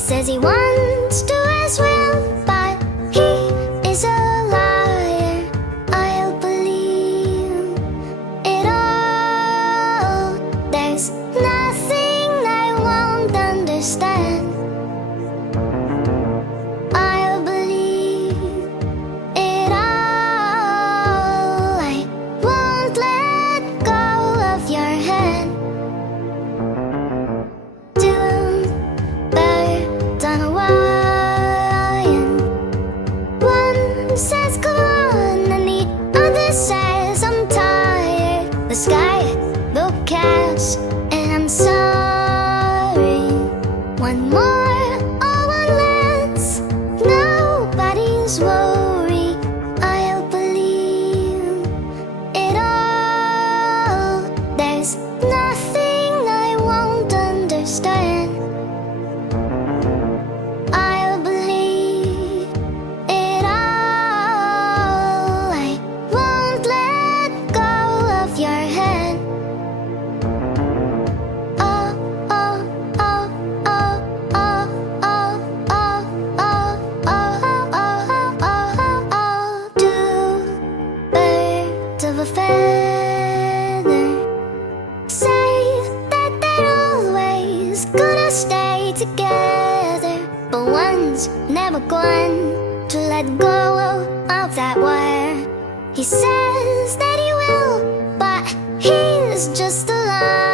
says he wants to as well, but he is a liar. I'll believe it all. There's nothing I won't understand. I'll believe it all. I won't let go of your hand. Two birds on a wire. One says come on and the other says I'm tired. The sky, the clouds, and I'm sorry. One more or one less, nobody's worried. I'll believe it all. There's nothing I won't understand. I'll believe it all. I won't let go of your hand. Oh, oh, oh, oh, oh, oh, oh, oh, oh, oh, oh, oh. Two birds of a feather say that they're always gonna stay together, but one's never going to let go of that wire. He says that he will, but he's just a liar.